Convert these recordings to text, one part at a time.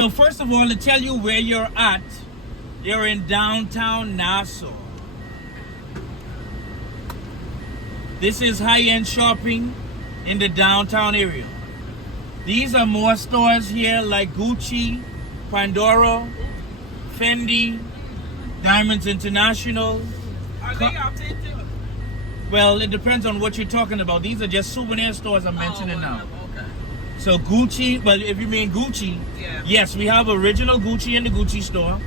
So first of all, to tell you where you're at, you're in downtown Nassau. This is high-end shopping in the downtown area. These are more stores here like Gucci, Pandora, Fendi, Diamonds International. Are they authentic? Well, it depends on what you're talking about. These are just souvenir stores I'm mentioning now. Okay. So Gucci, well, if you mean Gucci, Yeah. yes, we have original Gucci in the Gucci store,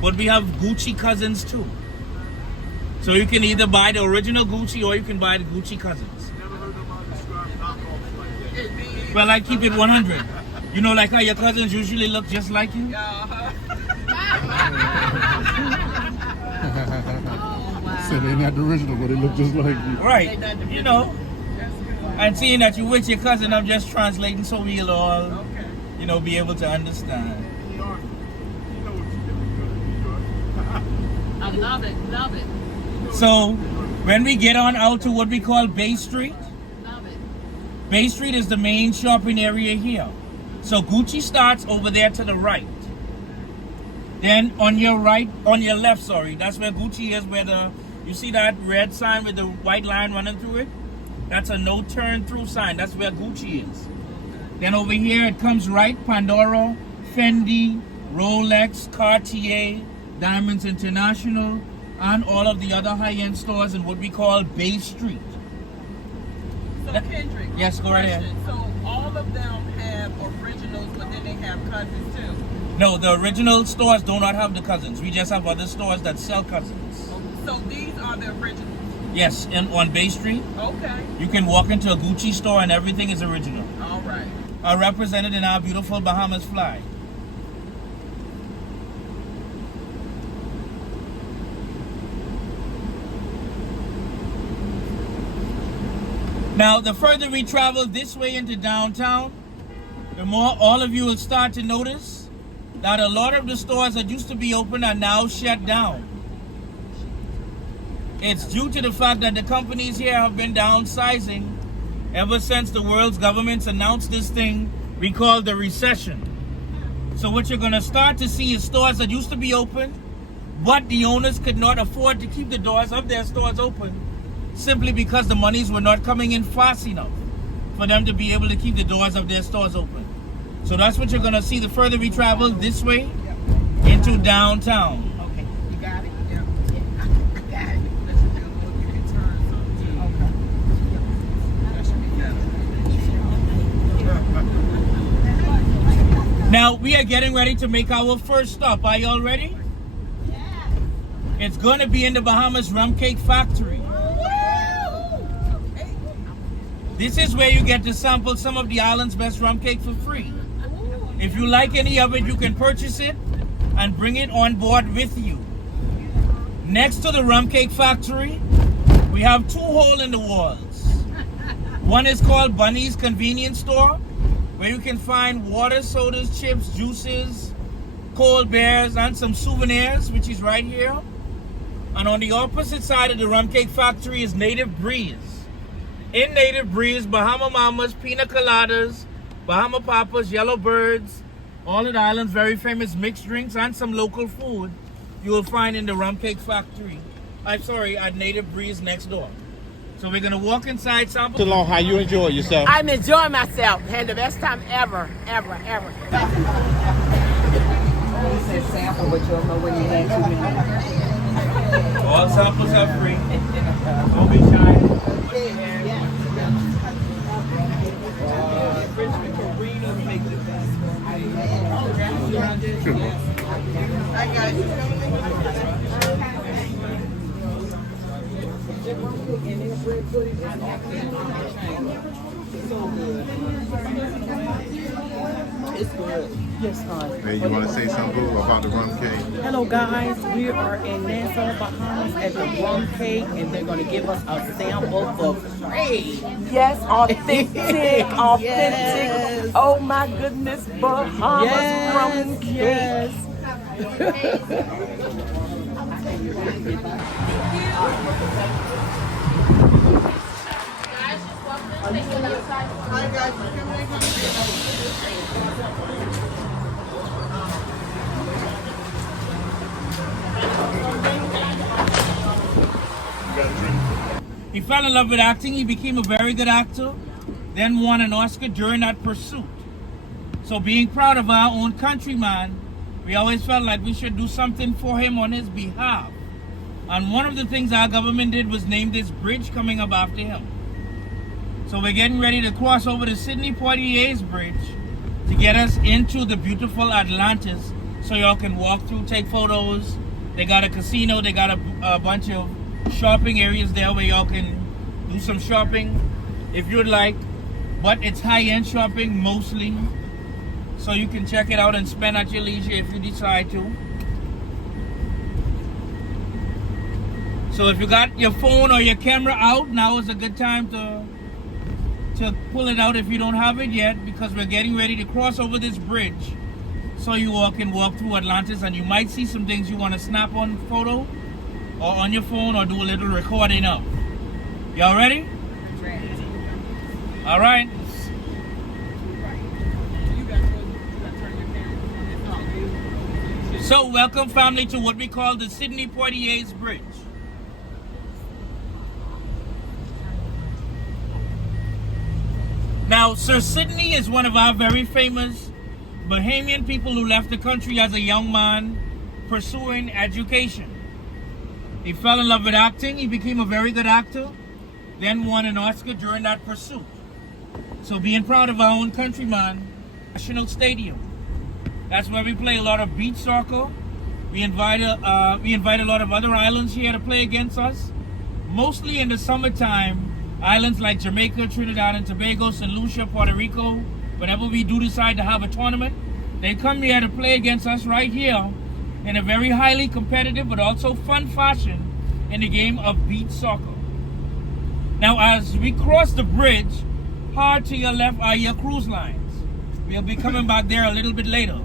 but we have Gucci cousins too. So you can either buy the original Gucci or you can buy the Gucci cousins. Well, I keep it 100. You know, like how your cousins usually look just like you? So they're not the original, but they look just like you. Right. You know, and seeing that you're with your cousin, I'm just translating so we'll all, you know, be able to understand. I love it, love it. So, when we get on out to what we call Bay Street, Love it. Bay Street is the main shopping area here. So Gucci starts over there to the right. Then on your left, that's where Gucci is, where you see that red sign with the white line running through it? That's a no turn through sign. That's where Gucci is. Then over here it comes right, Pandora, Fendi, Rolex, Cartier, Diamonds International, and all of the other high-end stores in what we call Bay Street. So Kendrick, Yes, go right ahead. So all of them have originals, but then they have cousins too. No, the original stores do not have the cousins. We just have other stores that sell cousins. So these are the originals. Yes, on Bay Street, Okay. you can walk into a Gucci store and everything is original. All right. Are represented in our beautiful Bahamas flag. Now, the further we travel this way into downtown, the more all of you will start to notice that a lot of the stores that used to be open are now shut down. It's due to the fact that the companies here have been downsizing ever since the world's governments announced this thing we call the recession. So what you're going to start to see is stores that used to be open, but the owners could not afford to keep the doors of their stores open simply because the monies were not coming in fast enough for them to be able to keep the doors of their stores open. So that's what you're going to see the further we travel this way into downtown. Okay. You got it? Yeah. I got it. That should be a little, you can turn something too. Okay. That should be better. Now we are getting ready to make our first stop. Are y'all ready? Yeah. It's going to be in the Bahamas Rum Cake Factory. This is where you get to sample some of the island's best rum cake for free. If you like any of it, you can purchase it and bring it on board with you. Next to the Rum Cake Factory, we have two holes in the walls. One is called Bunny's Convenience Store, where you can find water, sodas, chips, juices, cold beers, and some souvenirs, which is right here. And on the opposite side of the Rum Cake Factory is Native Breeze. In Native Breeze, Bahama Mamas, Pina Coladas, Bahama Papas, Yellow Birds, all of the island's very famous mixed drinks and some local food you will find in the Rum Cake Factory. At Native Breeze next door. So we're gonna walk inside, sample. Long, how you enjoy yourself? I'm enjoying myself. Had the best time ever. Sample, but you'll know when you had too many. All samples are free. Don't be shy. Richmond Karina makes it best. I got you. It's good. Yes, hon. Hey, you want to say something about the rum cake? Hello, guys. We are in Nassau, Bahamas at the Rum Cake, and they're going to give us a sample for free. Yes, authentic. Yes. Oh, my goodness, Bahamas Rum Cake. Yes. Hi guys, fell in love with acting. He became a very good actor, then won an Oscar during that pursuit. So being proud of our own countryman, we always felt like we should do something for him on his behalf. And one of the things our government did was name this bridge coming up after him. So we're getting ready to cross over the Sidney Poitier's bridge to get us into the beautiful Atlantis so y'all can walk through, take photos. They got a casino, they got a bunch of shopping areas there where y'all can do some shopping if you'd like. But it's high-end shopping mostly, so you can check it out and spend at your leisure if you decide to. So if you got your phone or your camera out, now is a good time to pull it out if you don't have it yet, because we're getting ready to cross over this bridge so you all can walk through Atlantis, and you might see some things you want to snap on photo or on your phone or do a little recording of. Y'all ready? Ready. All right. So welcome, family, to what we call the Sidney Poitier's Bridge. Now, Sir Sidney is one of our very famous Bahamian people who left the country as a young man pursuing education. He fell in love with acting. He became a very good actor, then won an Oscar during that pursuit. So being proud of our own countryman, National Stadium. That's where we play a lot of beach soccer. We invite a lot of other islands here to play against us. Mostly in the summertime, islands like Jamaica, Trinidad and Tobago, St. Lucia, Puerto Rico. Whenever we do decide to have a tournament, they come here to play against us right here in a very highly competitive but also fun fashion in the game of beach soccer. Now, as we cross the bridge, hard to your left are your cruise lines. We'll be coming back there a little bit later.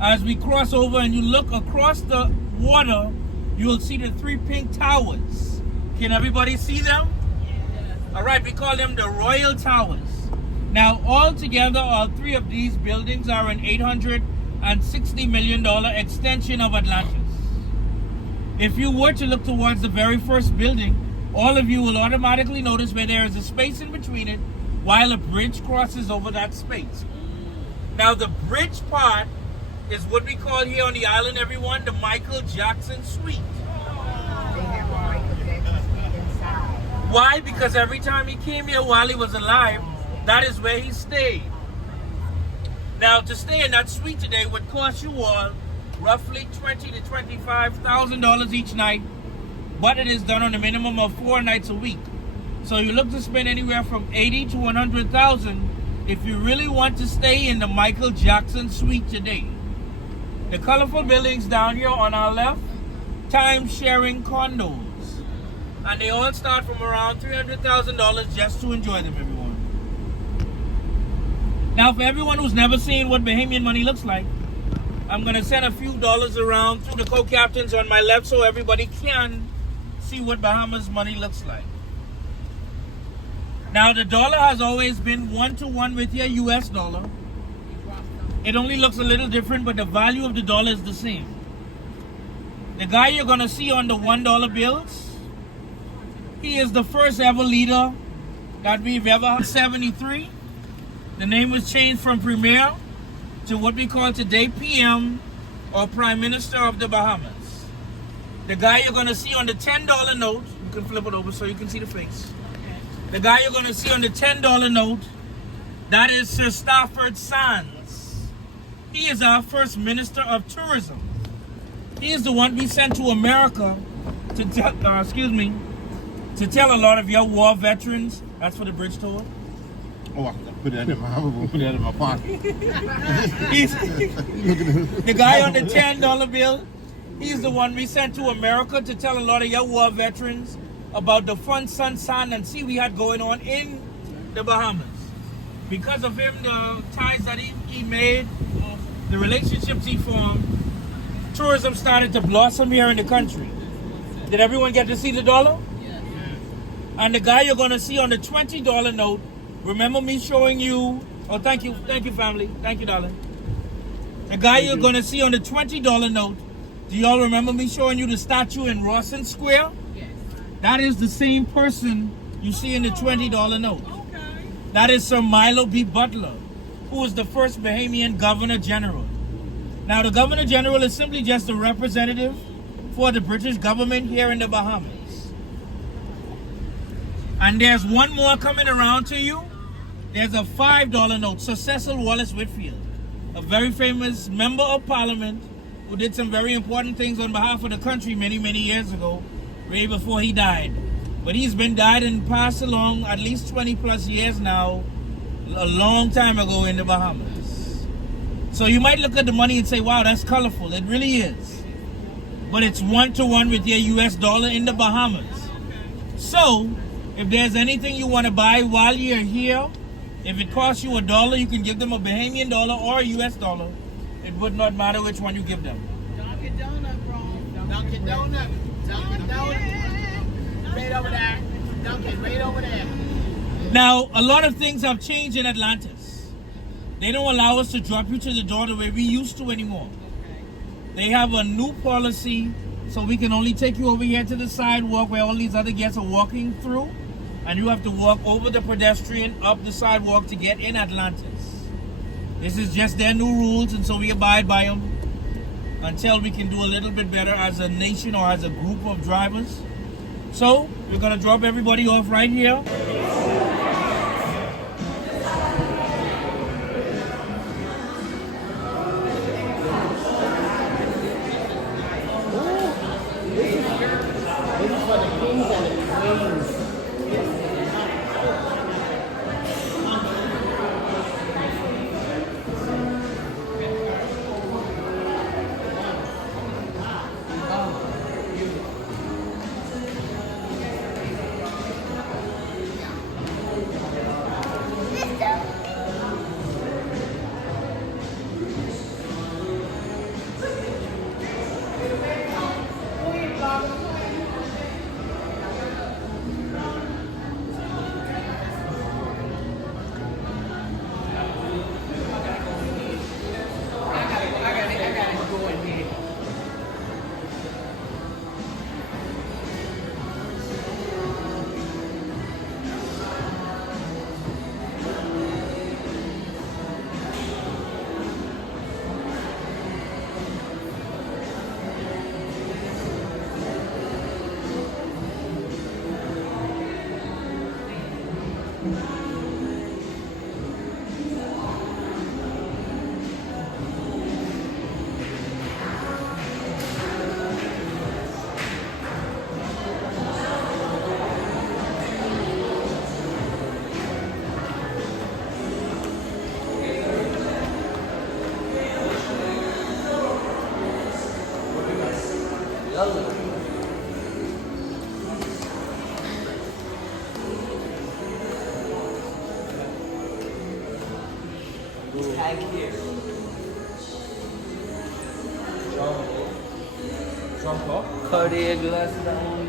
As we cross over and you look across the water, you will see the 3 pink towers. Can everybody see them? All right, we call them the Royal Towers. Now, altogether, all 3 of these buildings are an $860 million extension of Atlantis. If you were to look towards the very first building, all of you will automatically notice where there is a space in between it while a bridge crosses over that space. Now, the bridge part is what we call here on the island, everyone, the Michael Jackson Suite. They have a Michael Jackson suite inside. Why? Because every time he came here while he was alive, that is where he stayed. Now, to stay in that suite today would cost you all roughly $20,000 to $25,000 each night, but it is done on a minimum of 4 nights a week. So you look to spend anywhere from $80,000 to $100,000 if you really want to stay in the Michael Jackson Suite today. The colorful buildings down here on our left, time-sharing condos. And they all start from around $300,000 just to enjoy them, everyone. Now, for everyone who's never seen what Bahamian money looks like, I'm going to send a few dollars around through the co-captains on my left so everybody can see what Bahamas money looks like. Now, the dollar has always been 1-to-1 with your US dollar. It only looks a little different, but the value of the dollar is the same. The guy you're going to see on the $1 bills, he is the first ever leader that we've ever had. 73. The name was changed from Premier to what we call today PM, or Prime Minister of the Bahamas. The guy you're going to see on the $10 note, you can flip it over so you can see the face. The guy you're going to see on the $10 note, that is Sir Stafford Sands. He is our first Minister of Tourism. He is the one we sent to America to tell a lot of your war veterans. That's for the bridge tour. Oh, I put that in my pocket. He's, the guy on the $10 bill, he's the one we sent to America to tell a lot of your war veterans about the fun sun, sand, and sea we had going on in the Bahamas. Because of him, the ties that he made, the relationships he formed, tourism started to blossom here in the country. Did everyone get to see the dollar? Yes. And the guy you're going to see on the $20 note, remember me showing you, oh, thank you family, thank you darling. The guy you're going to see on the $20 note, do y'all remember me showing you the statue in Rawson Square? Yes. That is the same person you see in the $20 note. Okay. That is Sir Milo B. Butler, who was the first Bahamian Governor General. Now, the Governor General is simply just a representative for the British government here in the Bahamas. And there's one more coming around to you. There's a $5 note. Sir Cecil Wallace Whitfield, a very famous member of Parliament who did some very important things on behalf of the country many, many years ago, way before he died. But he's been died and passed along at least 20 plus years now, a long time ago in the Bahamas. So you might look at the money and say, wow, that's colorful. It really is. But it's 1-to-1 with your US dollar in the Bahamas. So if there's anything you want to buy while you're here, if it costs you $1, you can give them a Bahamian dollar or a US dollar. It would not matter which one you give them. Dunkin' Donut, bro. Dunkin' Donut. Dunkin' Donut. Right over there. Dunkin', right over there. Now, a lot of things have changed in Atlantis. They don't allow us to drop you to the door the way we used to anymore. They have a new policy, so we can only take you over here to the sidewalk where all these other guests are walking through, and you have to walk over the pedestrian up the sidewalk to get in Atlantis. This is just their new rules, and so we abide by them until we can do a little bit better as a nation or as a group of drivers. So we're gonna drop everybody off right here. This is for the kings and the queens. Cartier glasses on.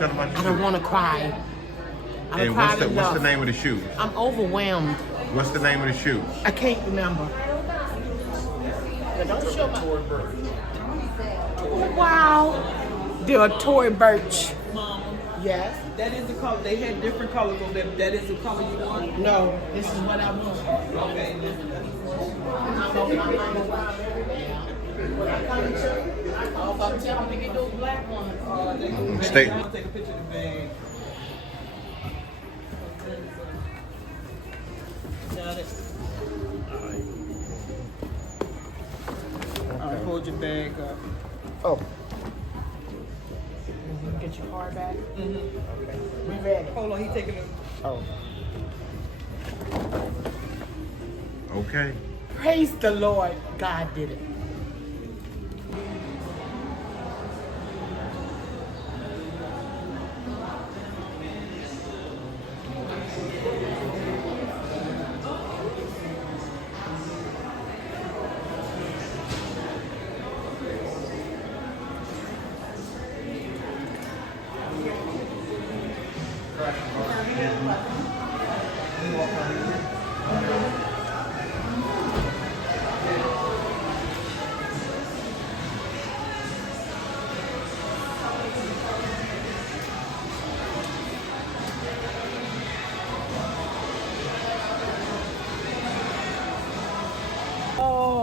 I don't want to cry. And what's the name of the shoes? I'm overwhelmed. What's the name of the shoes? I can't remember. Don't show my... Wow. They're a toy birch. Mama, Yes. that is the color. They had different colors on them. That is the color you want? No, this is what I want. Okay. I'm telling you to get those black ones. Stay. I'll take a picture of the bag. Got it. All right, hold your bag up. Oh. Get your car back. We ready. Hold on, he taking a... Oh. Okay. Praise the Lord. God did it.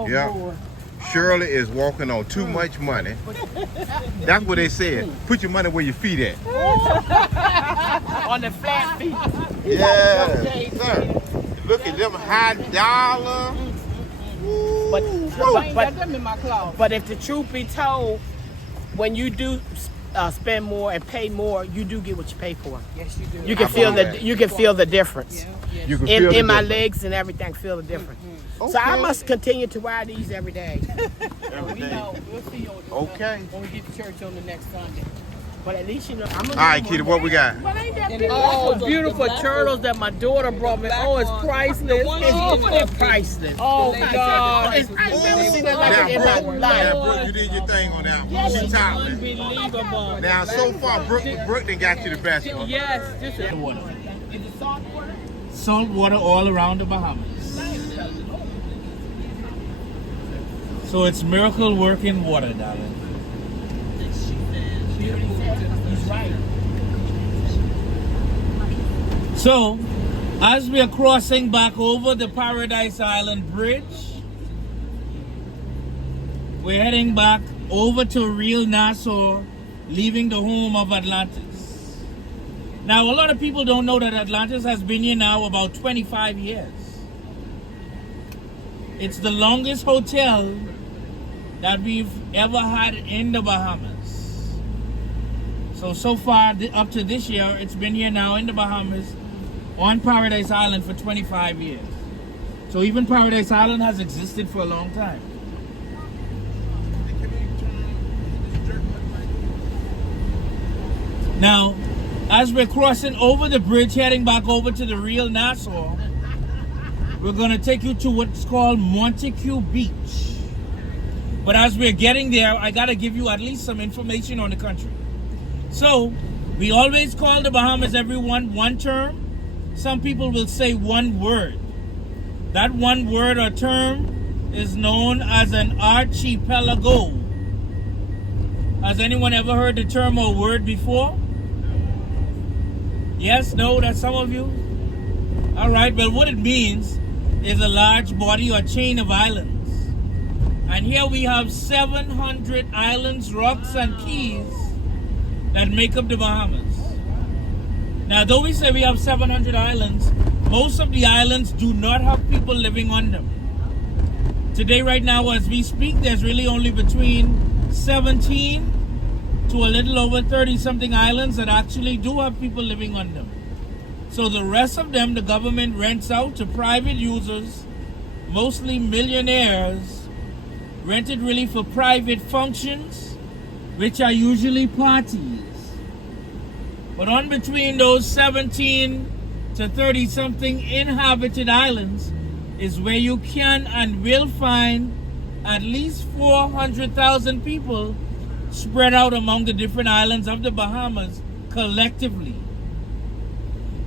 Oh, Yeah. Lord. Shirley is walking on too much money. That's what they said. Put your money where your feet at. On the flat feet. Yeah, sir. Look at them high dollar. But if the truth be told, when you do spend more and pay more, you do get what you pay for. Yes, you do. You can feel the difference. You can feel In the my difference. legs and everything, feel the difference. Okay. So I must continue to wear these every day. Every day. We'll see you Okay. when we get to church on the next Sunday. But at least you know I'm All right, Kitty, what we got? But ain't that beautiful? Oh, beautiful turtles that my daughter brought me. Oh, it's priceless. It's priceless. Oh God, I've never seen that like it in my Now, life. Brooke, you did your thing on that one. Yes, You it's topped it. unbelievable. Now, so far, Brooke done got you the best one. Yes, this is. Water. Is it salt water? Salt water all around the Bahamas. So it's miracle working water, darling. He's right. So, as we are crossing back over the Paradise Island Bridge, we're heading back over to real Nassau, leaving the home of Atlantis. Now, a lot of people don't know that Atlantis has been here now about 25 years. It's the longest hotel that we've ever had in the Bahamas. So far, up to this year, it's been here now in the Bahamas on Paradise Island for 25 years. So even Paradise Island has existed for a long time. Now, as we're crossing over the bridge, heading back over to the real Nassau, we're going to take you to what's called Montagu Beach. But as we're getting there, I got to give you at least some information on the country. So, we always call the Bahamas everyone one term. Some people will say one word. That one word or term is known as an archipelago. Has anyone ever heard the term or word before? Yes, no, that's some of you? All right, well, what it means is a large body or chain of islands. And here we have 700 islands, rocks, and keys that make up the Bahamas. Now, though we say we have 700 islands, most of the islands do not have people living on them. Today, right now, as we speak, there's really only between 17 to a little over 30-something islands that actually do have people living on them. So the rest of them, the government rents out to private users, mostly millionaires, rented really for private functions, which are usually parties. But on between those 17 to 30-something inhabited islands is where you can and will find at least 400,000 people spread out among the different islands of the Bahamas collectively.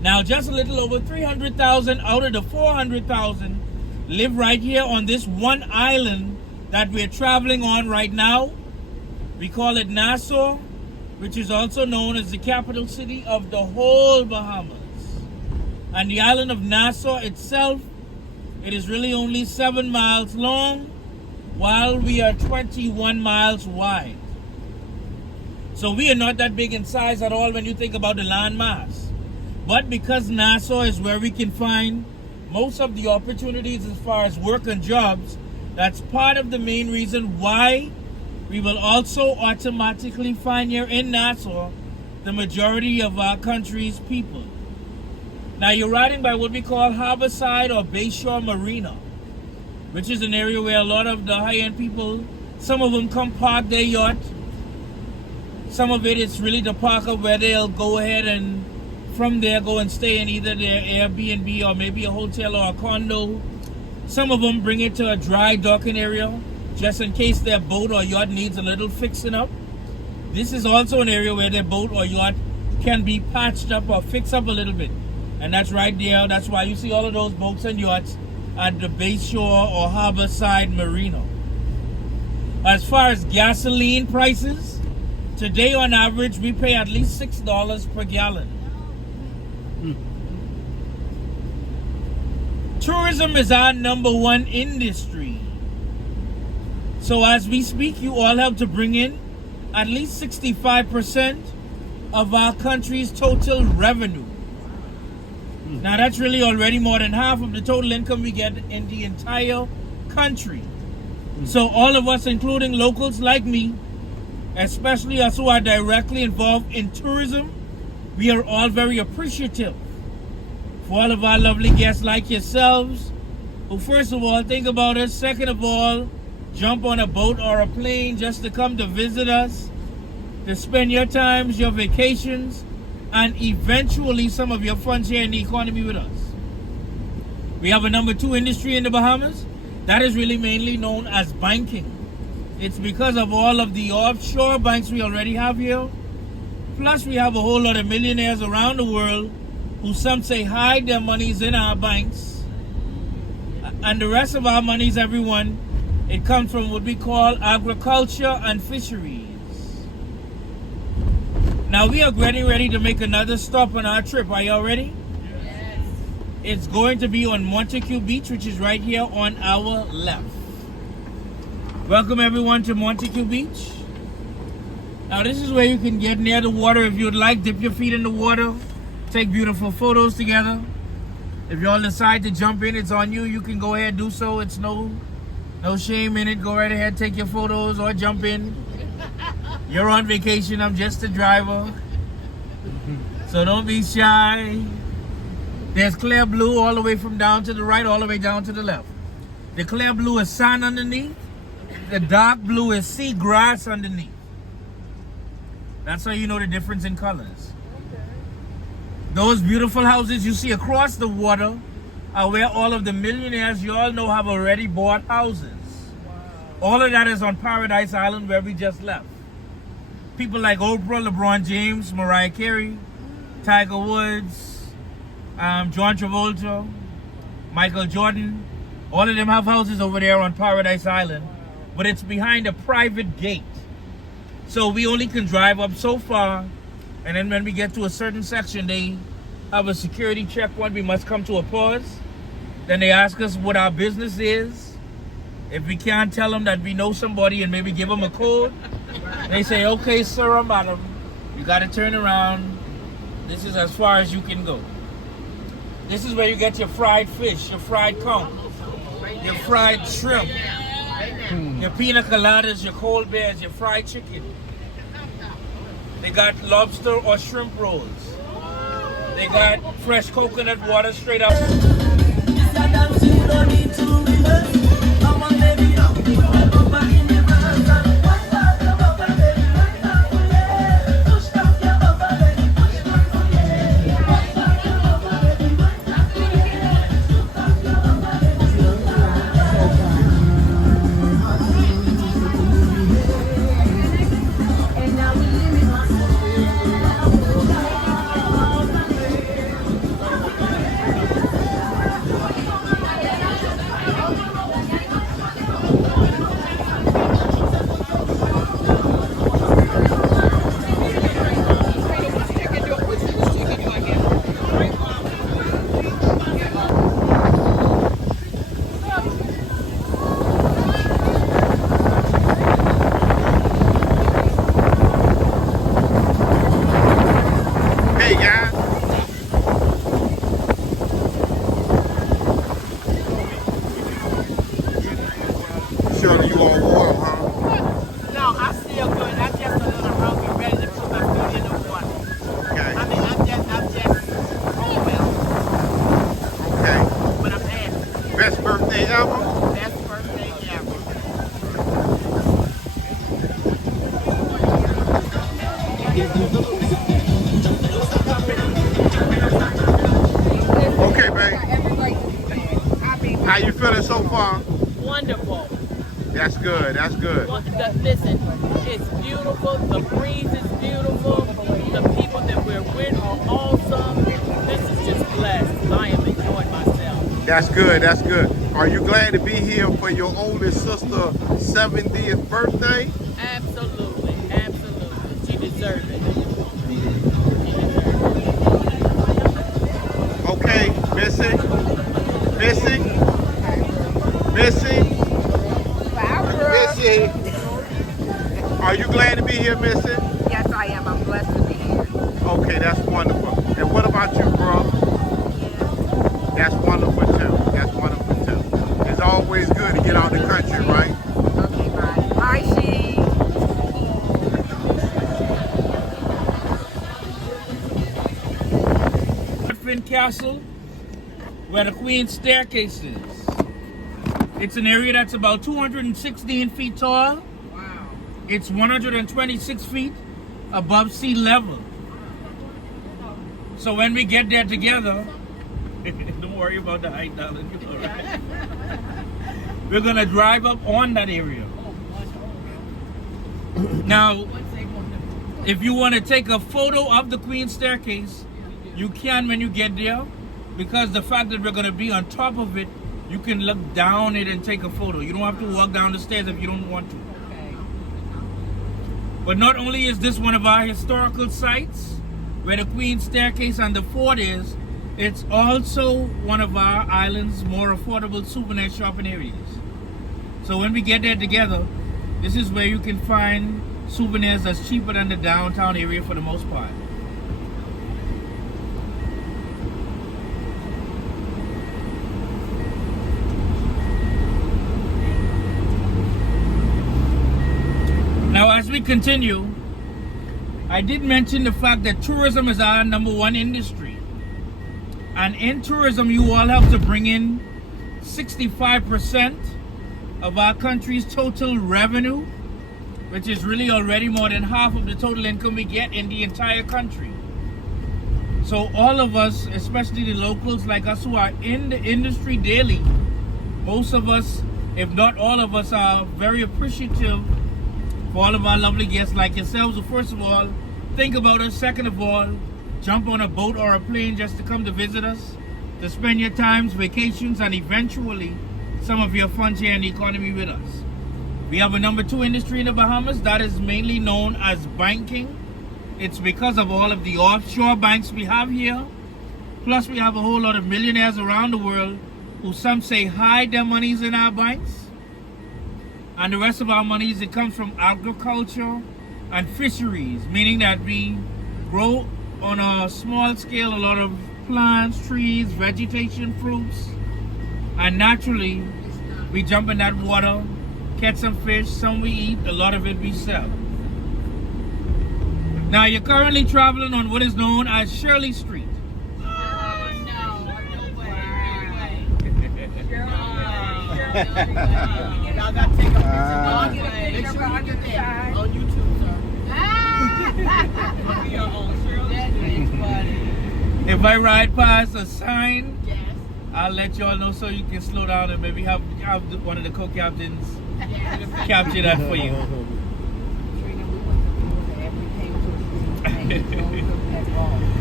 Now, just a little over 300,000 out of the 400,000 live right here on this one island that we're traveling on right now. We call it Nassau, which is also known as the capital city of the whole Bahamas. And the island of Nassau itself, it is really only 7 miles long, while we are 21 miles wide. So we are not that big in size at all when you think about the land mass. But because Nassau is where we can find most of the opportunities as far as work and jobs, that's part of the main reason why we will also automatically find here in Nassau the majority of our country's people. Now, you're riding by what we call Harborside or Bayshore Marina, which is an area where a lot of the high-end people, some of them come park their yacht. Some of it is really the park up where they'll go ahead and from there go and stay in either their Airbnb or maybe a hotel or a condo. Some of them bring it to a dry docking area just in case their boat or yacht needs a little fixing up. This is also an area where their boat or yacht can be patched up or fixed up a little bit. And that's right there. That's why you see all of those boats and yachts at the Bayshore or Harborside Marina. As far as gasoline prices, today on average we pay at least $6 per gallon. Tourism is our #1 industry. So as we speak, you all help to bring in at least 65% of our country's total revenue. Now that's really already more than half of the total income we get in the entire country. So all of us, including locals like me, especially us who are directly involved in tourism, we are all very appreciative for all of our lovely guests like yourselves, who first of all think about us, second of all, jump on a boat or a plane just to come to visit us, to spend your times, your vacations, and eventually some of your funds here in the economy with us. We have a number 2 industry in the Bahamas that is really mainly known as banking. It's because of all of the offshore banks we already have here. Plus we have a whole lot of millionaires around the world who some say hide their monies in our banks. And the rest of our monies, everyone, it comes from what we call agriculture and fisheries. Now we are getting ready to make another stop on our trip. Are y'all ready? Yes. It's going to be on Montagu Beach, which is right here on our left. Welcome everyone to Montagu Beach. Now this is where you can get near the water if you'd like. Dip your feet in the water. Take beautiful photos together. If y'all decide to jump in, it's on you. You can go ahead and do so. It's no shame in it. Go right ahead, take your photos or jump in. You're on vacation, I'm just a driver. So don't be shy. There's clear blue all the way from down to the right, all the way down to the left. The clear blue is sand underneath. The dark blue is sea grass underneath. That's how you know the difference in colors. Those beautiful houses you see across the water are where all of the millionaires you all know have already bought houses. All of that is on Paradise Island where we just left. People like Oprah, LeBron James, Mariah Carey, Tiger Woods, John Travolta, Michael Jordan, all of them have houses over there on Paradise Island, but it's behind a private gate. So we only can drive up so far, and then when we get to a certain section, they have a security checkpoint. We must come to a pause. Then they ask us what our business is. If we can't tell them that we know somebody and maybe give them a code, they say, okay, sir or madam, you got to turn around. This is as far as you can go. This is where you get your fried fish, your fried conch, your fried shrimp, your pina coladas, your cold bears, your fried chicken. They got lobster or shrimp rolls. They got fresh coconut water straight up. Okay, babe. How you feeling so far? Wonderful. That's good. That's good. Listen, it's beautiful. The breeze is beautiful. The people that we're with are awesome. This is just blessed. I am enjoying myself. That's good. That's good. Are you glad to be here for your oldest sister's 70th birthday? Absolutely. Absolutely. She deserves it. Okay, Missy. Missy. Okay. Are you glad to be here, Missy? Yes, I am. I'm blessed to be here. Okay, that's wonderful. And what about you, bro? That's wonderful too. That's wonderful too. It's always good to get out of the country, right? Okay, bye. Bye, she. Castle, where the Queen's Staircase is. It's an area that's about 216 feet tall. Wow. It's 126 feet above sea level. So when we get there together, don't worry about the height, darling. You're all right. We're gonna drive up on that area. Now, if you want to take a photo of the Queen's Staircase, you can when you get there, because the fact that we're going to be on top of it, you can look down it and take a photo. You don't have to walk down the stairs if you don't want to. Okay. But not only is this one of our historical sites, where the Queen's Staircase and the fort is, it's also one of our island's more affordable souvenir shopping areas. So when we get there together, this is where you can find souvenirs that's cheaper than the downtown area for the most part. Now, as we continue, I did mention the fact that tourism is our #1 industry. And in tourism, you all have to bring in 65% of our country's total revenue, which is really already more than half of the total income we get in the entire country. So all of us, especially the locals like us who are in the industry daily, most of us, if not all of us, are very appreciative for all of our lovely guests like yourselves. So first of all, think about us. Second of all, jump on a boat or a plane just to come to visit us, to spend your times, vacations, and eventually some of your funds here in the economy with us. We have a #2 industry in the Bahamas that is mainly known as banking. It's because of all of the offshore banks we have here. Plus we have a whole lot of millionaires around the world who some say hide their monies in our banks. And the rest of our monies, it comes from agriculture and fisheries, meaning that we grow on a small scale a lot of plants, trees, vegetation, fruits, and naturally we jump in that water, catch some fish, some we eat, a lot of it we sell. Now you're currently traveling on what is known as Shirley Street. Y'all got to take a picture. Make sure you get that on YouTube, sir. We are on Shirley Street. If I ride past a sign, Yes. I'll let y'all know so you can slow down and maybe have one of the co-captains capture that for you.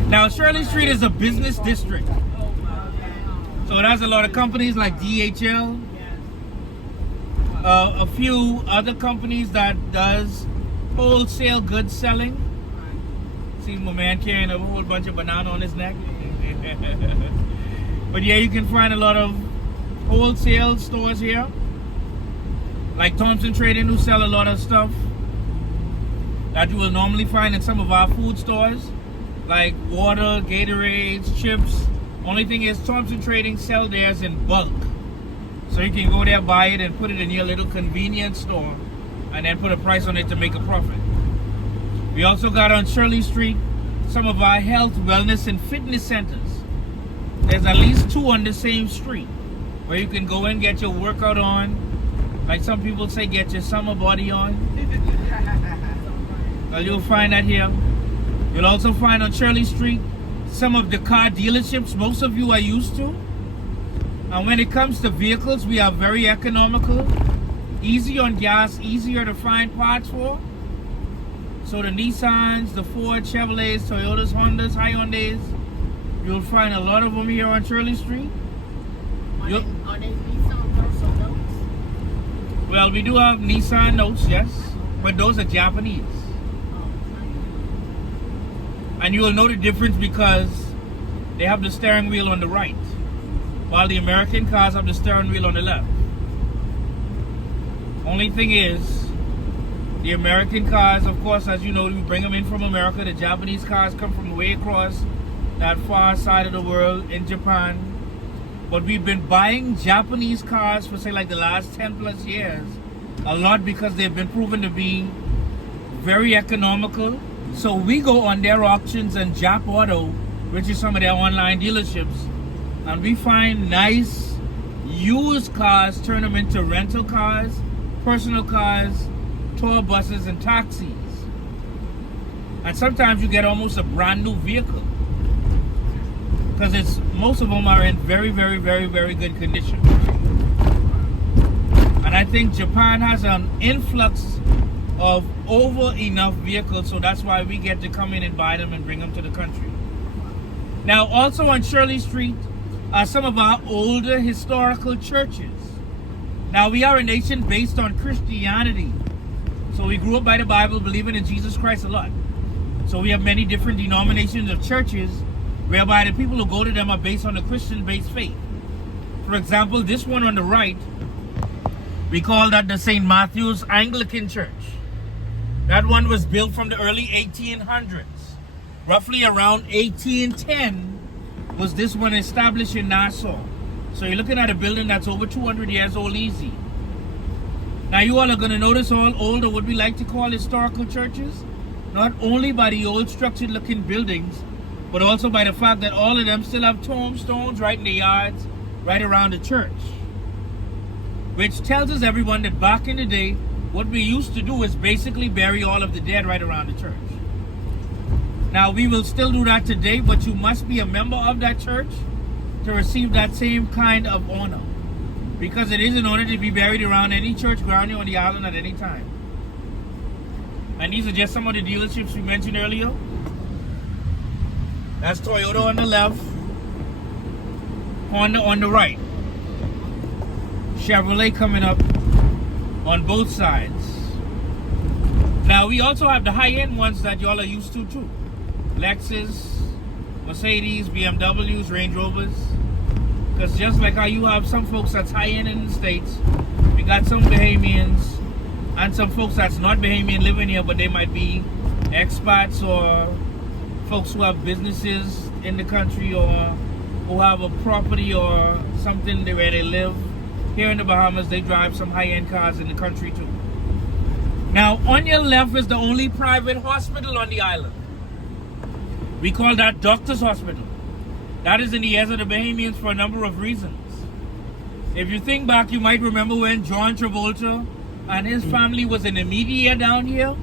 Now Shirley Street is a business district. So it has a lot of companies like DHL, a few other companies that does wholesale goods selling. See my man carrying a whole bunch of banana on his neck. But yeah, you can find a lot of wholesale stores here, like Thompson Trading, who sell a lot of stuff that you will normally find in some of our food stores, like water, Gatorades, chips. Only thing is Thompson Trading sell theirs in bulk. So you can go there, buy it, and put it in your little convenience store, and then put a price on it to make a profit. We also got on Shirley Street some of our health, wellness, and fitness centers. There's at least 2 on the same street where you can go and get your workout on. Like some people say, get your summer body on. Well, you'll find that here. You'll also find on Shirley Street some of the car dealerships most of you are used to. And when it comes to vehicles, we are very economical, easy on gas, easier to find parts for. So the Nissans, the Ford, Chevrolets, Toyotas, Hondas, Hyundais, you'll find a lot of them here on Shirley Street. Are they Nissan Versa notes? Well, we do have Nissan notes, yes, but those are Japanese. And you will know the difference because they have the steering wheel on the right, while the American cars have the steering wheel on the left. Only thing is, the American cars, of course, as you know, we bring them in from America. The Japanese cars come from way across that far side of the world in Japan. But we've been buying Japanese cars for, say, like the last 10 plus years. A lot because they've been proven to be very economical. So we go on their auctions and Jap Auto, which is some of their online dealerships, and we find nice used cars, turn them into rental cars, personal cars, tour buses, and taxis. And sometimes you get almost a brand new vehicle, because most of them are in very, very, very, very good condition. And I think Japan has an influx of over enough vehicles, so that's why we get to come in and buy them and bring them to the country. Now, also on Shirley Street are some of our older historical churches. Now, we are a nation based on Christianity, so we grew up by the Bible, believing in Jesus Christ a lot. So we have many different denominations of churches, whereby the people who go to them are based on a Christian-based faith. For example, this one on the right, we call that the St. Matthew's Anglican Church. That one was built from the early 1800s. Roughly around 1810 was this one established in Nassau. So you're looking at a building that's over 200 years old easy. Now you all are going to notice all old, or what we like to call historical churches, not only by the old structured looking buildings, but also by the fact that all of them still have tombstones right in the yards, right around the church. Which tells us, everyone, that back in the day, what we used to do is basically bury all of the dead right around the church. Now, we will still do that today, but you must be a member of that church to receive that same kind of honor. Because it is an honor to be buried around any church ground here on the island at any time. And these are just some of the dealerships we mentioned earlier. That's Toyota on the left, Honda on the right. Chevrolet coming up on both sides. Now we also have the high-end ones that y'all are used to too. Lexus, Mercedes, BMWs, Range Rovers. Because just like how you have some folks that's high-end in the States, we got some Bahamians and some folks that's not Bahamian living here, but they might be expats or folks who have businesses in the country, or who have a property or something where they live. Here in the Bahamas, they drive some high-end cars in the country too. Now, on your left is the only private hospital on the island. We call that Doctor's Hospital. That is in the ears of the Bahamians for a number of reasons. If you think back, you might remember when John Travolta and his family was in the media down here.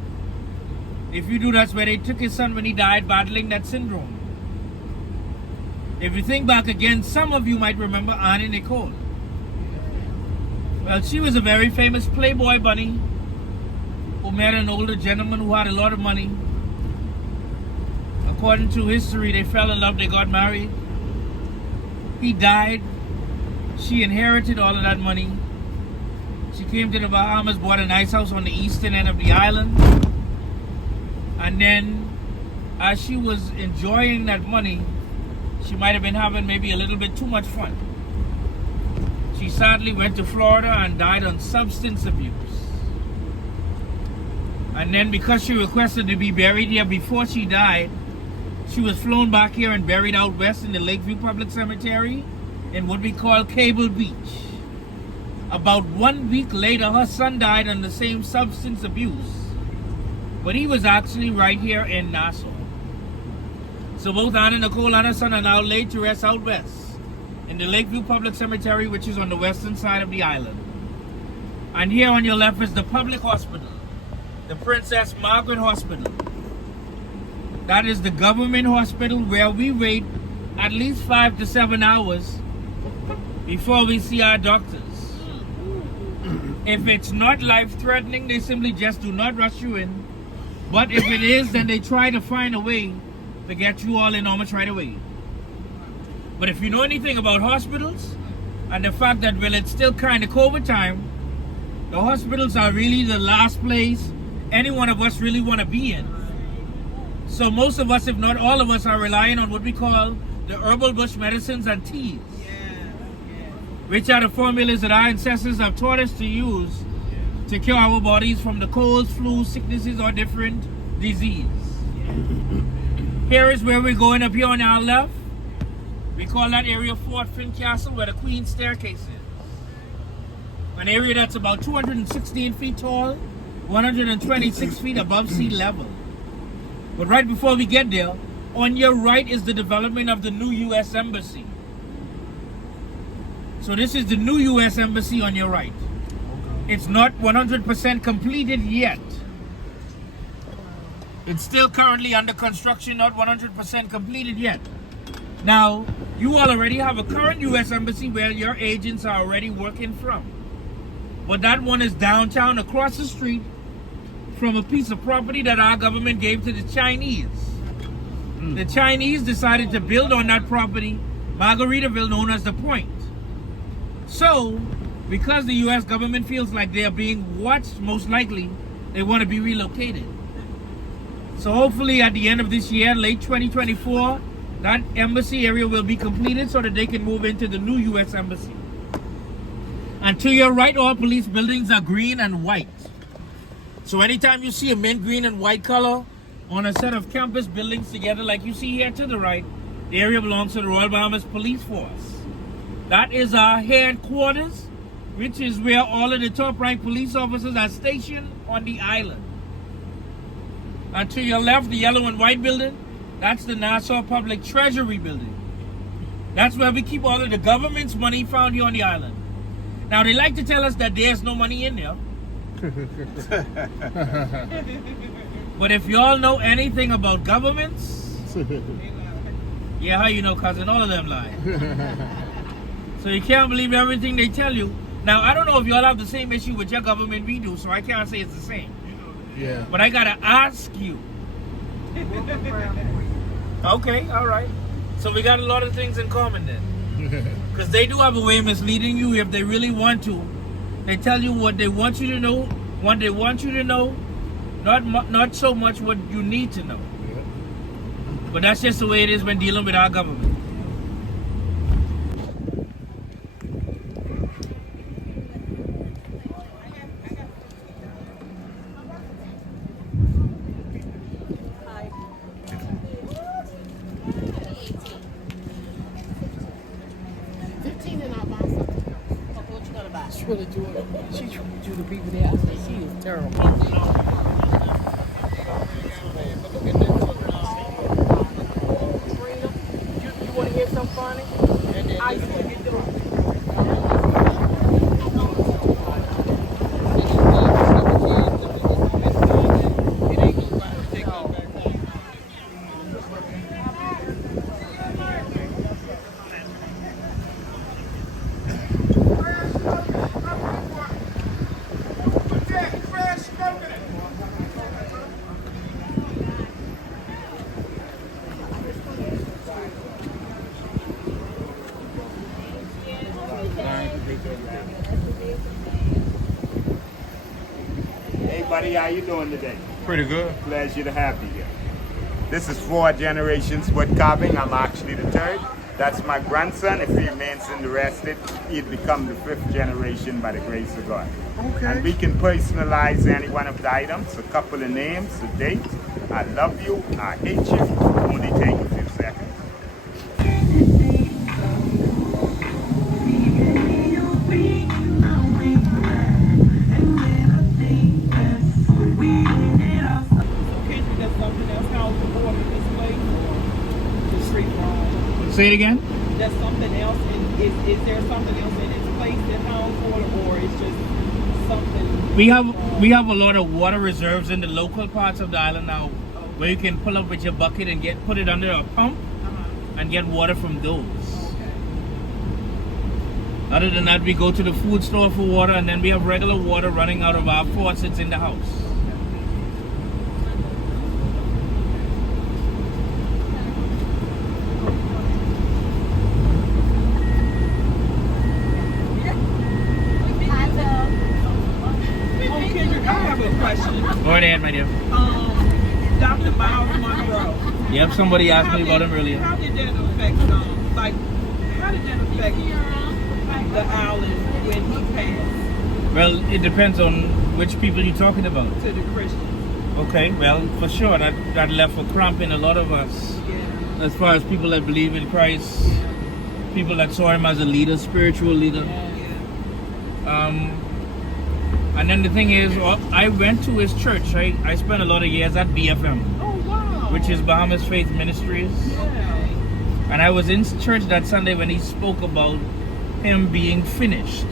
If you do, that's where they took his son when he died battling that syndrome. If you think back again, some of you might remember Annie Nicole. Well, she was a very famous Playboy bunny who met an older gentleman who had a lot of money. According to history, they fell in love, they got married. He died. She inherited all of that money. She came to the Bahamas, bought a nice house on the eastern end of the island. And then, as she was enjoying that money, she might have been having maybe a little bit too much fun. She sadly went to Florida and died on substance abuse. And then, because she requested to be buried here before she died, she was flown back here and buried out west in the Lakeview Public Cemetery in what we call Cable Beach. About 1 week later, her son died on the same substance abuse, but he was actually right here in Nassau. So both Anna Nicole and her son are now laid to rest out west in the Lakeview Public Cemetery, which is on the western side of the island. And here on your left is the public hospital, the Princess Margaret Hospital. That is the government hospital where we wait at least 5 to 7 hours before we see our doctors. If it's not life-threatening, they simply just do not rush you in. But if it is, then they try to find a way to get you all in almost right away. But if you know anything about hospitals, and the fact that, well, it's still kind of COVID time, the hospitals are really the last place any one of us really want to be in. So most of us, if not all of us, are relying on what we call the herbal bush medicines and teas, which are the formulas that our ancestors have taught us to use to cure our bodies from the colds, flu, sicknesses, or different disease. Here is where we're going up here on our left. We call that area Fort Fincastle, where the Queen's Staircase is. An area that's about 216 feet tall, 126 feet above sea level. But right before we get there, on your right is the development of the new U.S. Embassy. So this is the new U.S. Embassy on your right. It's not 100% completed yet. It's still currently under construction, not 100% completed yet. Now, you all already have a current U.S. Embassy where your agents are already working from. But that one is downtown across the street from a piece of property that our government gave to the Chinese. The Chinese decided to build on that property, Margaritaville, known as the Point. So, because the U.S. government feels like they are being watched, most likely, they want to be relocated. So hopefully at the end of this year, late 2024, that embassy area will be completed so that they can move into the new U.S. Embassy. And to your right, all police buildings are green and white. So anytime you see a mint green and white color on a set of campus buildings together like you see here to the right, the area belongs to the Royal Bahamas Police Force. That is our headquarters, which is where all of the top-ranked police officers are stationed on the island. And to your left, the yellow and white building, that's the Nassau Public Treasury building. That's where we keep all of the government's money found here on the island. Now, they like to tell us that there's no money in there. But if y'all know anything about governments, yeah, how you know, cousin? All of them lie. So you can't believe everything they tell you. Now, I don't know if y'all have the same issue with your government we do, so I can't say it's the same. Yeah. But I gotta ask you. Okay, all right. So we got a lot of things in common then. Because they do have a way of misleading you if they really want to. They tell you what they want you to know, what they want you to know, not so much what you need to know. But that's just the way it is when dealing with our government. Really do it. She trying to do the people there. I said, she is terrible. You want to hear something funny? I used to get doing. Hey buddy, how you doing today? Pretty good. Pleasure to have you here. This is 4 generations wood carving. I'm actually the 3rd. That's my grandson. If he remains interested, he'd become the 5th generation by the grace of God. Okay. And we can personalize any one of the items, a couple of names, a date. I love you, I hate you. Only take a few seconds. Say it again? That's something else. Is there something else in its place at home for it, or it's just something? We have a lot of water reserves in the local parts of the island now, where you can pull up with your bucket and put it under a pump and get water from those. Other than that, we go to the food store for water, and then we have regular water running out of our faucets in the house. Go ahead, my dear. Dr. Miles Monroe. Yep, somebody asked me about him earlier. How did that affect, how did that affect the island when he passed? Well, it depends on which people you're talking about. To the Christians. Okay, well, for sure, that left a cramp in a lot of us. Yeah. As far as people that believe in Christ, people that saw him as a leader, spiritual leader. And then the thing is, I went to his church. I spent a lot of years at BFM, Oh, wow. which is Bahamas Faith Ministries. Yeah. And I was in church that Sunday when he spoke about him being finished.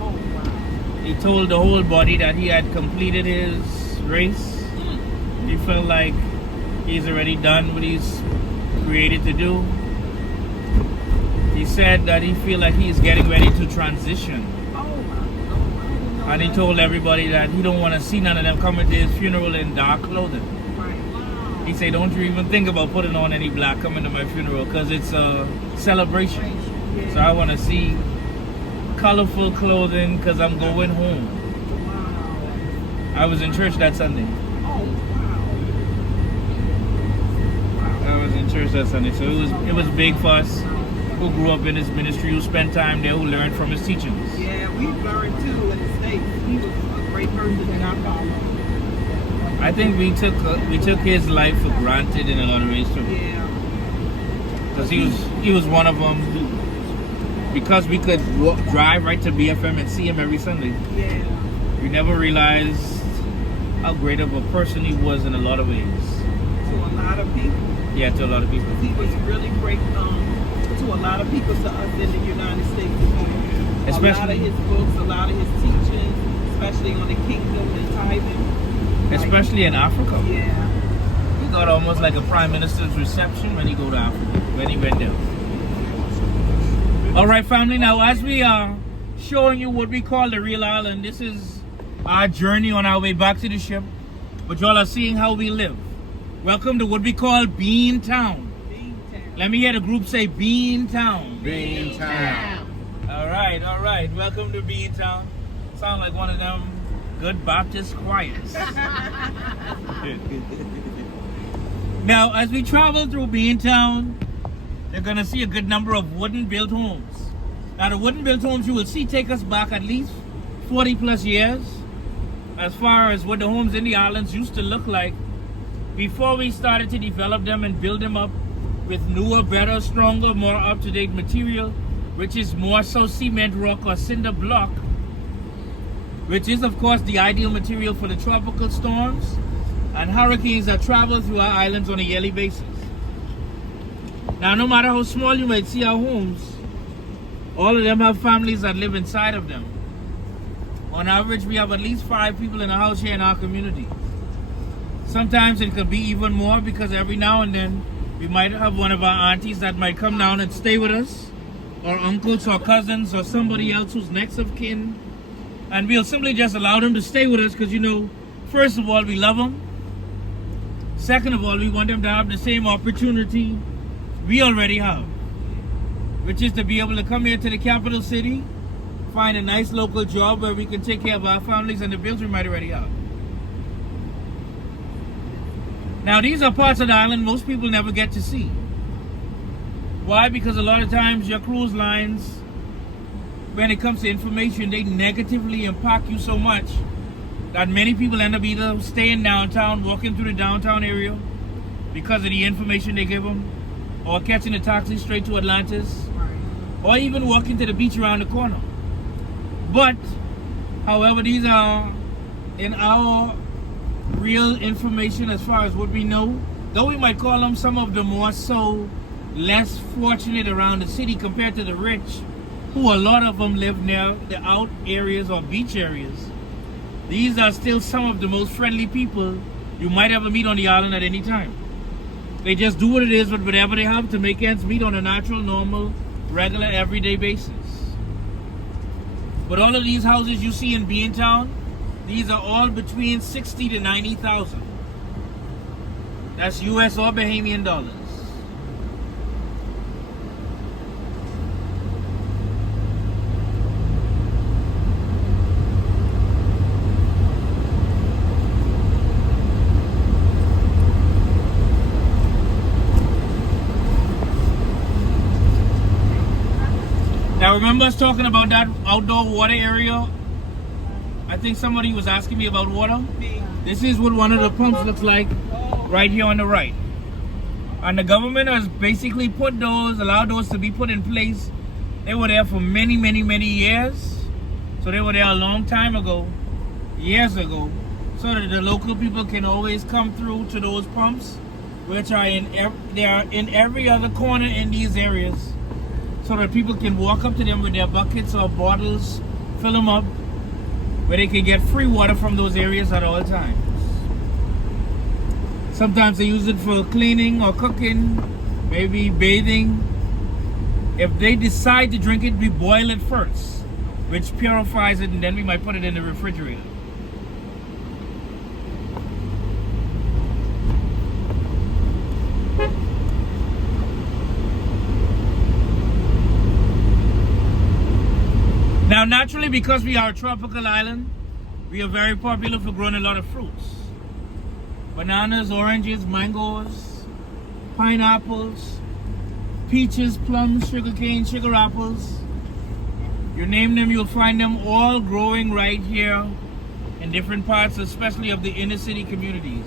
Oh, wow. He told the whole body that he had completed his race. He felt like he's already done what he's created to do. He said that he feel like he's getting ready to transition. Oh, wow. And he told everybody that he don't want to see none of them coming to his funeral in dark clothing. Right. Wow. He said, don't you even think about putting on any black coming to my funeral because it's a celebration. Yeah. So I want to see colorful clothing because I'm going home. Wow. I was in church that Sunday. Oh, wow. I was in church that Sunday. So it was big for us who grew up in his ministry, who spent time there, who learned from his teachings. Yeah, we learned too in the States. He was a great person in our followed. I think we took his life for granted in a lot of ways too. Yeah. Because he was one of them. Because we could drive right to BFM and see him every Sunday. Yeah. We never realized how great of a person he was in a lot of ways. To a lot of people. Yeah, to a lot of people. He was really great to a lot of people, to us in the United States. A lot of his books, a lot of his teachings, especially on the kingdom and tithing. Especially in Africa. Yeah. He got almost like a prime minister's reception when he go to Africa, when he went there. All right, family. Now, as we are showing you what we call the real island, this is our journey on our way back to the ship. But y'all are seeing how we live. Welcome to what we call Beantown. Let me hear the group say Beantown. Beantown. All right. Welcome to Beantown. Sound like one of them good Baptist choirs. Now, as we travel through Beantown, you're gonna see a good number of wooden-built homes. Now, the wooden-built homes you will see take us back at least 40 plus years, as far as what the homes in the islands used to look like before we started to develop them and build them up with newer, better, stronger, more up-to-date material, which is more so cement, rock, or cinder block, which is, of course, the ideal material for the tropical storms and hurricanes that travel through our islands on a yearly basis. Now, no matter how small you might see our homes, all of them have families that live inside of them. On average, we have at least 5 people in a house here in our community. Sometimes it could be even more because every now and then we might have one of our aunties that might come down and stay with us, or uncles or cousins or somebody else who's next of kin. And we'll simply just allow them to stay with us because, first of all, we love them. Second of all, we want them to have the same opportunity we already have, which is to be able to come here to the capital city, find a nice local job where we can take care of our families and the bills we might already have. Now, these are parts of the island most people never get to see. Why? Because a lot of times your cruise lines, when it comes to information, they negatively impact you so much that many people end up either staying downtown, walking through the downtown area because of the information they give them, or catching a taxi straight to Atlantis, or even walking to the beach around the corner. But, however, these are in our real information as far as what we know, though we might call them some of the more so less fortunate around the city compared to the rich, who a lot of them live near the out areas or beach areas. These are still some of the most friendly people you might ever meet on the island at any time. They just do what it is with whatever they have to make ends meet on a natural, normal, regular, everyday basis. But all of these houses you see in Beantown, these are all between 60 to 90,000. That's US or Bahamian dollars. Now remember us talking about that outdoor water area I think somebody was asking me about water. This is what one of the pumps looks like right here on the right. And the government has basically allowed those to be put in place. They were there for many, many, many years. So they were there a long time ago, years ago, so that the local people can always come through to those pumps, which are they are in every other corner in these areas, so that people can walk up to them with their buckets or bottles, fill them up, where they can get free water from those areas at all times. Sometimes they use it for cleaning or cooking, maybe bathing. If they decide to drink it, we boil it first, which purifies it, and then we might put it in the refrigerator. Now, naturally, because we are a tropical island, we are very popular for growing a lot of fruits. Bananas, oranges, mangoes, pineapples, peaches, plums, sugarcane, sugar apples. You name them, you'll find them all growing right here in different parts, especially of the inner city communities.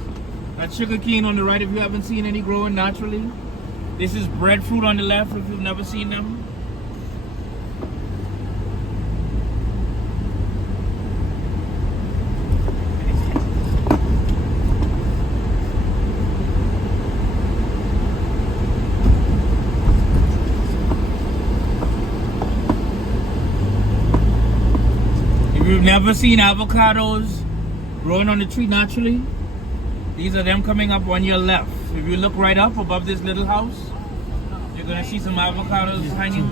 That sugarcane on the right, if you haven't seen any growing naturally. This is breadfruit on the left, if you've never seen them. If you've never seen avocados growing on the tree naturally, these are them coming up on your left. If you look right up above this little house, you're gonna see some avocados hanging.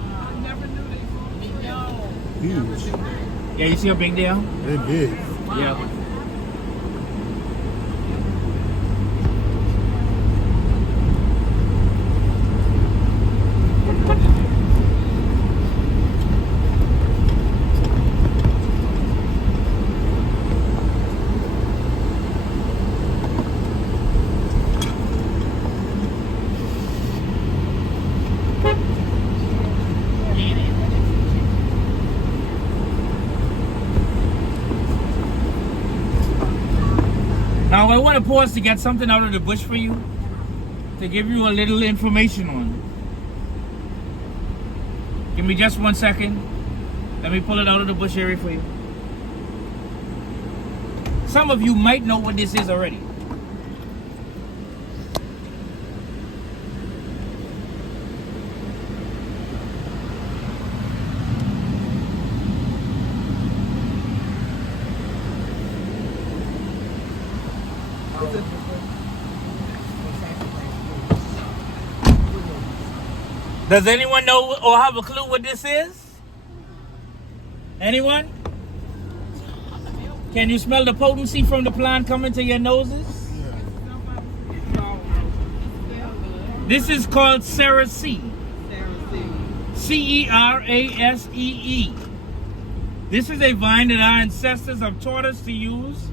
Huge. Yeah, you see how big they are? They're big. Yeah. Now I want to pause to get something out of the bush for you, to give you a little information on. Give me just 1 second. Let me pull it out of the bush area for you. Some of you might know what this is already. Does anyone know or have a clue what this is? Anyone? Can you smell the potency from the plant coming to your noses? This is called cerasee. C-E-R-A-S-E-E. This is a vine that our ancestors have taught us to use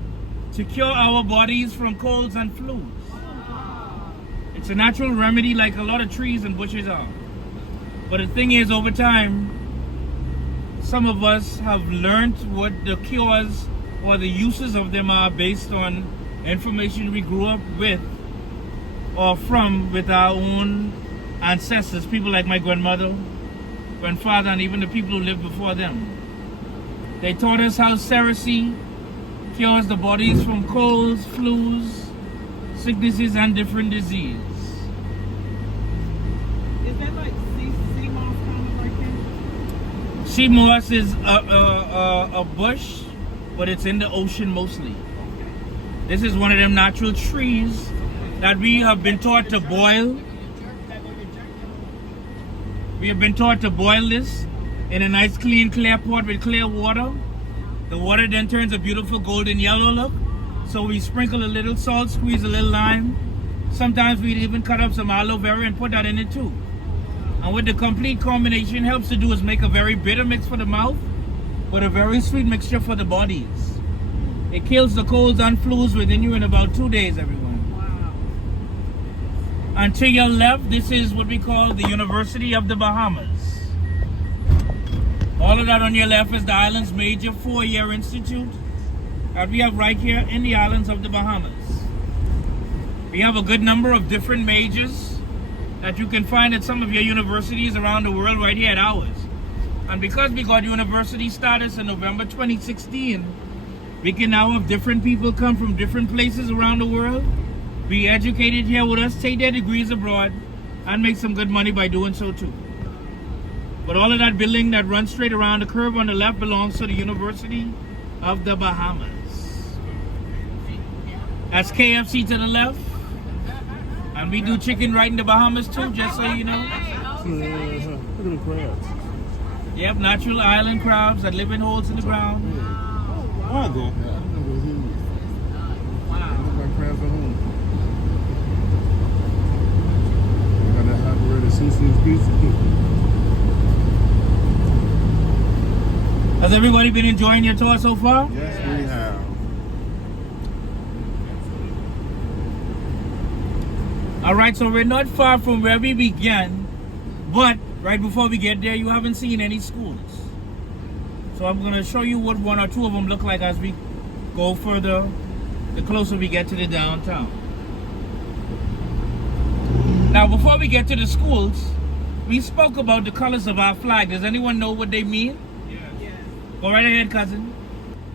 to cure our bodies from colds and flus. It's a natural remedy like a lot of trees and bushes are. But the thing is, over time, some of us have learned what the cures or the uses of them are based on information we grew up with or from with our own ancestors, people like my grandmother, grandfather, and even the people who lived before them. They taught us how cerasee cures the bodies from colds, flus, sicknesses, and different diseases. Is that like sea moss kind of like that? Sea moss is a bush, but it's in the ocean mostly. This is one of them natural trees that we have been taught to boil. We have been taught to boil this in a nice clean clear pot with clear water. The water then turns a beautiful golden yellow look. So we sprinkle a little salt, squeeze a little lime. Sometimes we'd even cut up some aloe vera and put that in it too. And what the complete combination helps to do is make a very bitter mix for the mouth, but a very sweet mixture for the bodies. It kills the colds and flus within you in about 2 days, everyone. Wow. And to your left, this is what we call the University of the Bahamas. All of that on your left is the island's major 4-year institute. that we have right here in the islands of the Bahamas. We have a good number of different majors that you can find at some of your universities around the world right here at ours. And because we got university status in November 2016, we can now have different people come from different places around the world, be educated here with us, take their degrees abroad, and make some good money by doing so too. But all of that building that runs straight around the curve on the left belongs to the University of the Bahamas. That's KFC to the left. And we do chicken right in the Bahamas too, just so you know. Look at the crabs. Yep, natural island crabs that live in holes in the ground. Are there? Yeah, I remember it was Wow. look like crabs at home. I got that hot bread and Susie's pizza too. Has everybody been enjoying your tour so far? Yes, we have. All right, so we're not far from where we began, but right before we get there, you haven't seen any schools. So I'm gonna show you what one or two of them look like as we go further, the closer we get to the downtown. Now, before we get to the schools, we spoke about the colors of our flag. Does anyone know what they mean? Yes. Go right ahead, cousin.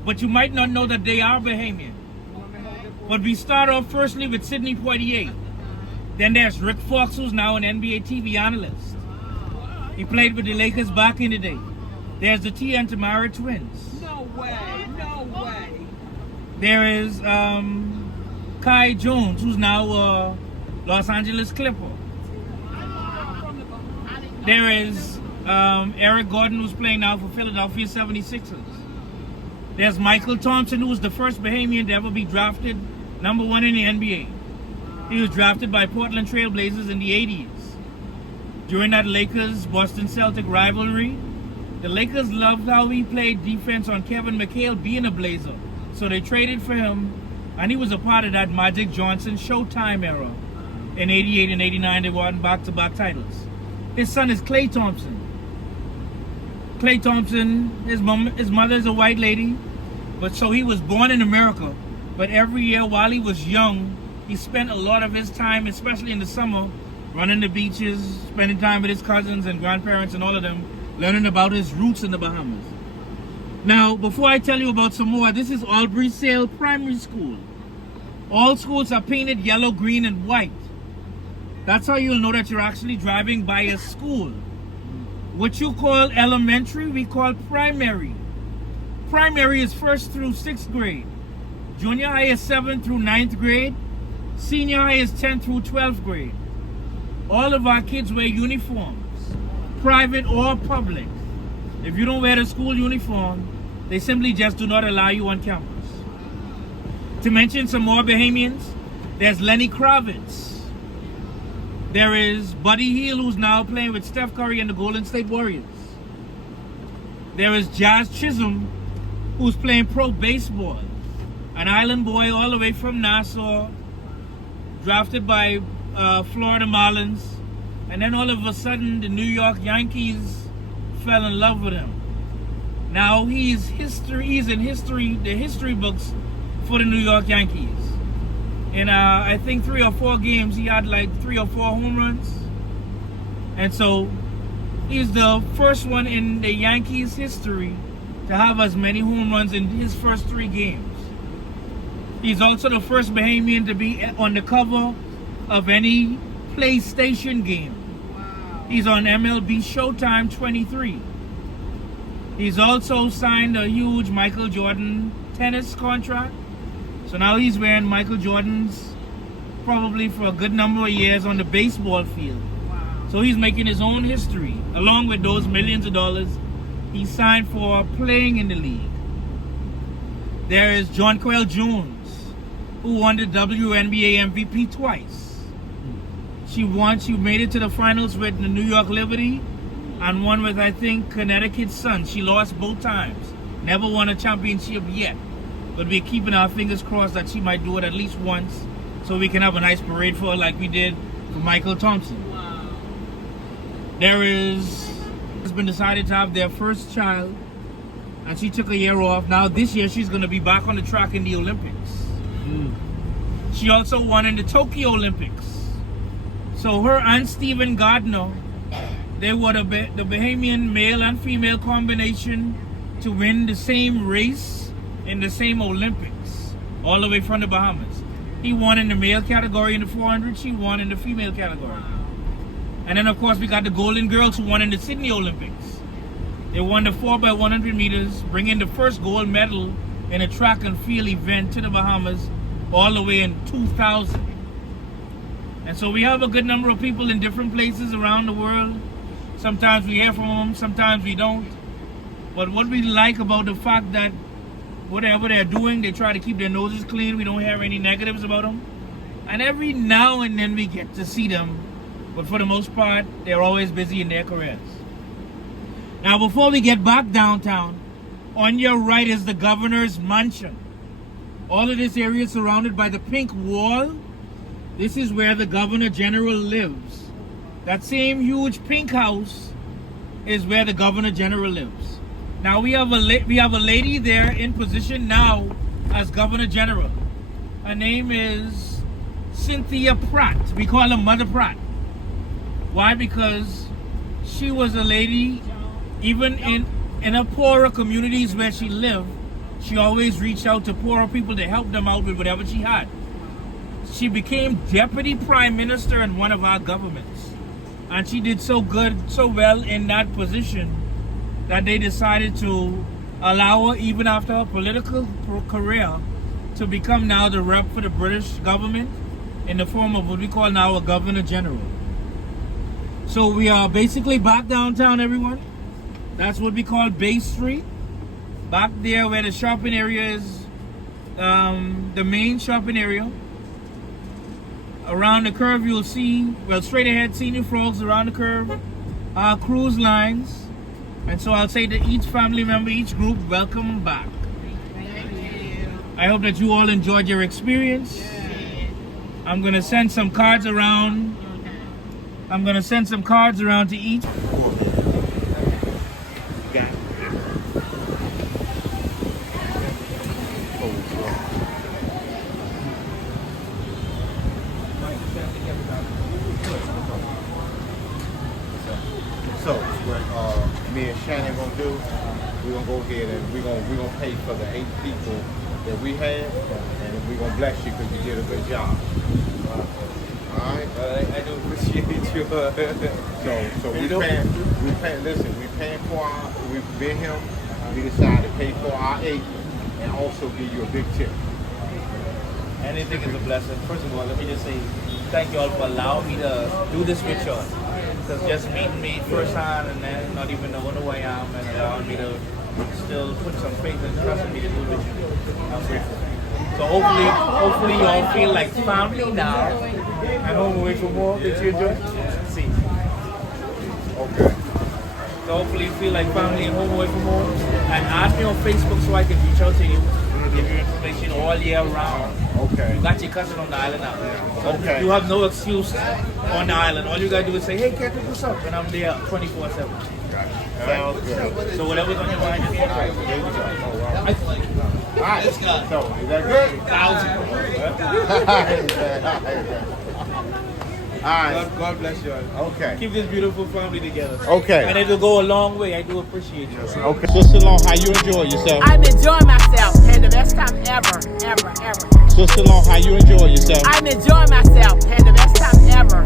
But you might not know that they are Bahamian. But we start off firstly with Sidney Poitier. Then there's Rick Fox, who's now an NBA TV analyst. He played with the Lakers back in the day. There's the Tia and Tamara twins. No way. No way. There is Kai Jones, who's now a Los Angeles Clipper. There is Eric Gordon, who's playing now for Philadelphia 76ers. There's Michael Thompson, who was the first Bahamian to ever be drafted #1 in the NBA. He was drafted by Portland Trail Blazers in the 80s. During that Lakers-Boston Celtic rivalry, the Lakers loved how he played defense on Kevin McHale being a Blazer. So they traded for him, and he was a part of that Magic Johnson Showtime era. In 88 and 89, they won back-to-back titles. His son is Klay Thompson. Klay Thompson, his mother is a white lady, but so he was born in America. But every year while he was young, he spent a lot of his time, especially in the summer, running the beaches, spending time with his cousins and grandparents and all of them, learning about his roots in the Bahamas. Now, before I tell you about some more, this is Albury Sale Primary School. All schools are painted yellow, green, and white. That's how you'll know that you're actually driving by a school. What you call elementary, we call primary. Primary is 1st through 6th grade. Junior high is 7th through 9th grade. Senior high is 10th through 12th grade. All of our kids wear uniforms, private or public. If you don't wear the school uniform, they simply just do not allow you on campus. To mention some more Bahamians, there's Lenny Kravitz. There is Buddy Hield, who's now playing with Steph Curry and the Golden State Warriors. There is Jazz Chisholm, who's playing pro baseball. An island boy all the way from Nassau, drafted by Florida Marlins. And then all of a sudden, the New York Yankees fell in love with him. Now he's in the history books for the New York Yankees. In I think 3 or 4 games, he had like 3 or 4 home runs. And so he's the first one in the Yankees history to have as many home runs in his first 3 games. He's also the first Bahamian to be on the cover of any PlayStation game. Wow. He's on MLB Showtime 23. He's also signed a huge Michael Jordan tennis contract. So now he's wearing Michael Jordan's probably for a good number of years on the baseball field. Wow. So he's making his own history, along with those millions of dollars he signed for playing in the league. There is Jonquel Jones, who won the WNBA MVP twice. She made it to the finals with the New York Liberty and won with, I think, Connecticut Sun. She lost both times. Never won a championship yet. But we're keeping our fingers crossed that she might do it at least once so we can have a nice parade for her like we did for Michael Thompson. Wow. It's been decided to have their first child and she took a year off. Now this year she's going to be back on the track in the Olympics. She also won in the Tokyo Olympics. So her and Stephen Gardner, they were the Bahamian male and female combination to win the same race in the same Olympics, all the way from the Bahamas. He won in the male category in the 400, she won in the female category. And then of course we got the Golden Girls who won in the Sydney Olympics. They won the 4x100 meters, bringing the first gold medal in a track and field event to the Bahamas all the way in 2000. And so we have a good number of people in different places around the world. Sometimes we hear from them, sometimes we don't. But what we like about the fact that whatever they're doing, they try to keep their noses clean. We don't hear any negatives about them. And every now and then we get to see them. But for the most part, they're always busy in their careers. Now, before we get back downtown, on your right is the governor's mansion. All of this area is surrounded by the pink wall. This is where the governor general lives. That same huge pink house is where the governor general lives. Now we have a lady there in position now as governor general. Her name is Cynthia Pratt. We call her Mother Pratt. Why? Because she was a lady, even in her poorer communities where she lived, she always reached out to poorer people to help them out with whatever she had. She became deputy prime minister in one of our governments. And she did so well in that position that they decided to allow her, even after her political career, to become now the rep for the British government in the form of what we call now a governor general. So we are basically back downtown, everyone. That's what we call Bay Street. Back there where the shopping area is, the main shopping area. Around the curve you'll see, well, straight ahead, Senior Frogs around the curve, our cruise lines. And so I'll say to each family member, each group, welcome back. I hope that you all enjoyed your experience. I'm going to send some cards around. I'm going to send some cards around to each. So what me and Shannon gonna do, we're gonna go ahead and we're gonna pay for the 8 people that we had, and we're gonna bless you because you did a good job. All right. I do appreciate you. So we paying. Listen, we paying for we've been here. We decided to pay for our 8 and also give you a big tip. Anything is a blessing. First of all, let me just say thank you all for allowing me to do this with you. Because just meeting me firsthand and then not even knowing who I am and allowing me to still put some faith and trust in me to do this. I'm grateful. So hopefully you all feel like family now. And home away from home. Did you enjoy? See. Okay. So hopefully you feel like family and home away from home. And add me on Facebook so I can reach out to you. Give you information all year round. Okay. You got your cousin on the island now. So okay. You have no excuse on the island. All you gotta do is say, hey, can't pick this up? And I'm there 24/7. Sounds good. So whatever's on your mind, just All right, there you go. All right. So, is that good? 1,000. All right. God bless you all. Okay. Keep this beautiful family together. Okay. And it'll go a long way. I do appreciate you. Okay. Sister Long, how you enjoy yourself? I'm enjoying myself. Had the best time ever. Sister Long, how you enjoy yourself? I'm enjoying myself. Had the best time ever.